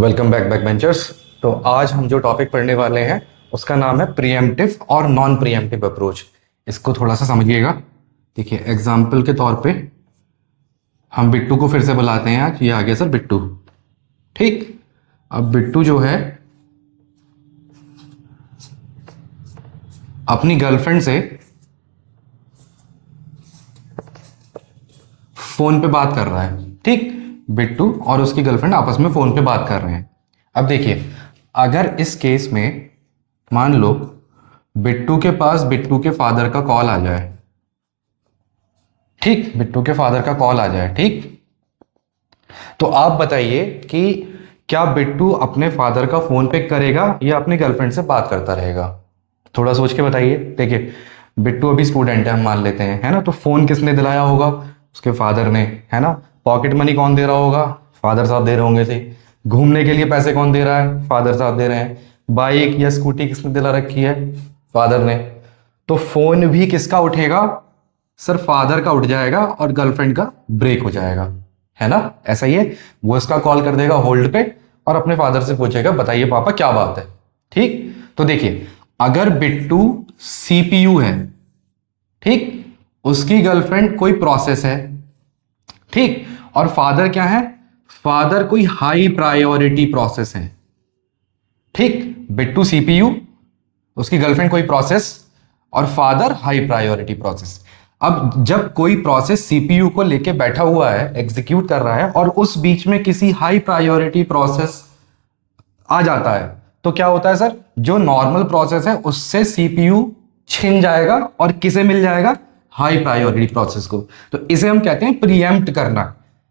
Welcome back back benchers. तो आज हम जो टॉपिक पढ़ने वाले हैं उसका नाम है प्रीएम्प्टिव और नॉन प्रीएम्प्टिव अप्रोच। इसको थोड़ा सा समझिएगा। देखिए एग्जाम्पल के तौर पे हम बिट्टू को फिर से बुलाते हैं। आज ये आ गया सर बिट्टू। ठीक, अब बिट्टू जो है अपनी गर्लफ्रेंड से फोन पे बात कर रहा है। ठीक, बिट्टू और उसकी गर्लफ्रेंड आपस में फोन पे बात कर रहे हैं। अब देखिए, अगर इस केस में मान लो बिट्टू के पास बिट्टू के फादर का कॉल आ जाए। ठीक, बिट्टू के फादर का कॉल आ जाए। ठीक, तो आप बताइए कि क्या बिट्टू अपने फादर का फोन पिक करेगा या अपनी गर्लफ्रेंड से बात करता रहेगा? थोड़ा सोच के बताइए। देखिए, बिट्टू अभी स्टूडेंट है, हम मान लेते हैं, है ना। तो फोन किसने दिलाया होगा? उसके फादर ने, है ना। पॉकेट मनी कौन दे रहा होगा? फादर साहब दे रहे होंगे थे। घूमने के लिए पैसे कौन दे रहा है? फादर साहब दे रहे हैं। बाइक या स्कूटी किसने दिला रखी है? फादर ने। तो फोन भी किसका उठेगा? सर फादर का उठ जाएगा और गर्लफ्रेंड का ब्रेक हो जाएगा, है ना। ऐसा ही है, वो इसका कॉल कर देगा होल्ड पे और अपने फादर से पूछेगा बताइए पापा क्या बात है। ठीक, तो देखिए, अगर बिट्टू सीपीयू है, ठीक, उसकी गर्लफ्रेंड कोई प्रोसेस है, ठीक, और फादर क्या है? फादर कोई हाई प्रायोरिटी प्रोसेस है। ठीक, बिट्टू सीपीयू, उसकी गर्लफ्रेंड कोई प्रोसेस और फादर हाई प्रायोरिटी प्रोसेस। अब जब कोई प्रोसेस सीपीयू को लेके बैठा हुआ है, एग्जीक्यूट कर रहा है, और उस बीच में किसी हाई प्रायोरिटी प्रोसेस आ जाता है, तो क्या होता है सर? जो नॉर्मल प्रोसेस है उससे सीपीयू छिन जाएगा और किसे मिल जाएगा? हाई प्रायोरिटी प्रोसेस को। तो इसे हम कहते हैं प्रीएम्प्ट करना,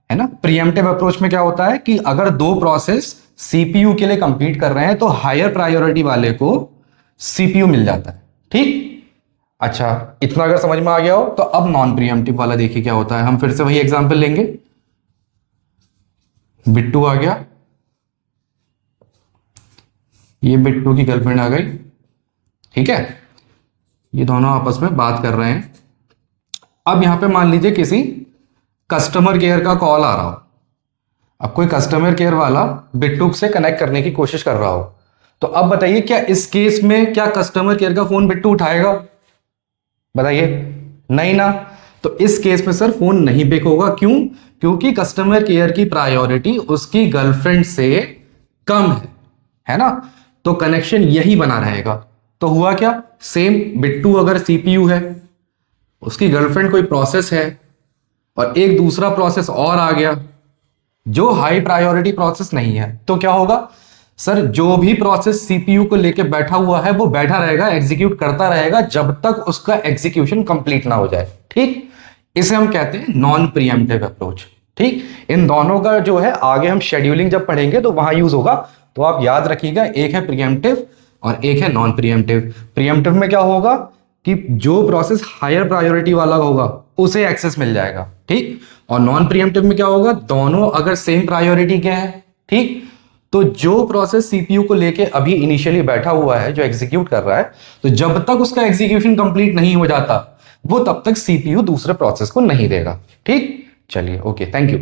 है ना। प्रीएम्प्टिव अप्रोच में क्या होता है कि अगर दो प्रोसेस सीपीयू के लिए कंपीट कर रहे हैं तो हायर प्रायोरिटी वाले को सीपीयू मिल जाता है। ठीक, अच्छा, इतना अगर समझ में आ गया हो तो अब नॉन प्रीएम्प्टिव वाला देखिए क्या होता है। हम फिर से वही एग्जांपल लेंगे। बिट्टू आ गया, ये बिट्टू की गर्लफ्रेंड आ गई, ठीक है, ये दोनों आपस में बात कर रहे हैं। अब यहां पे मान लीजिए किसी कस्टमर केयर का कॉल आ रहा हो। अब कोई कस्टमर केयर वाला बिट्टू से कनेक्ट करने की कोशिश कर रहा हो, तो अब बताइए क्या इस केस में क्या कस्टमर केयर का फोन बिट्टू उठाएगा? बताइए, नहीं ना। तो इस केस में सर फोन नहीं पिक होगा। क्यों? क्योंकि कस्टमर केयर की प्रायोरिटी उसकी गर्लफ्रेंड से कम है ना। तो कनेक्शन यही बना रहेगा। तो हुआ क्या? सेम, बिट्टू अगर सीपीयू है, उसकी गर्लफ्रेंड कोई प्रोसेस है, और एक दूसरा प्रोसेस और आ गया जो हाई प्रायोरिटी प्रोसेस नहीं है, तो क्या होगा सर? जो भी प्रोसेस सीपीयू को लेके बैठा हुआ है वो बैठा रहेगा, एग्जीक्यूट करता रहेगा जब तक उसका एग्जीक्यूशन कंप्लीट ना हो जाए। ठीक, इसे हम कहते हैं नॉन प्रीएम्प्टिव अप्रोच। ठीक, इन दोनों का जो है आगे हम शेड्यूलिंग जब पढ़ेंगे तो वहां यूज होगा। तो आप याद रखिएगा, एक है प्रीएम्प्टिव और एक है नॉन प्रीएम्प्टिव। प्रीएम्प्टिव में क्या होगा कि जो प्रोसेस हायर प्रायोरिटी वाला होगा उसे एक्सेस मिल जाएगा। ठीक, और नॉन प्रीएम्प्टिव में क्या होगा? दोनों अगर सेम प्रायोरिटी के हैं, ठीक, तो जो प्रोसेस सीपीयू को लेके अभी इनिशियली बैठा हुआ है, जो एग्जीक्यूट कर रहा है, तो जब तक उसका एग्जीक्यूशन कंप्लीट नहीं हो जाता वो तब तक सीपीयू दूसरे प्रोसेस को नहीं देगा। ठीक, चलिए, ओके, थैंक यू।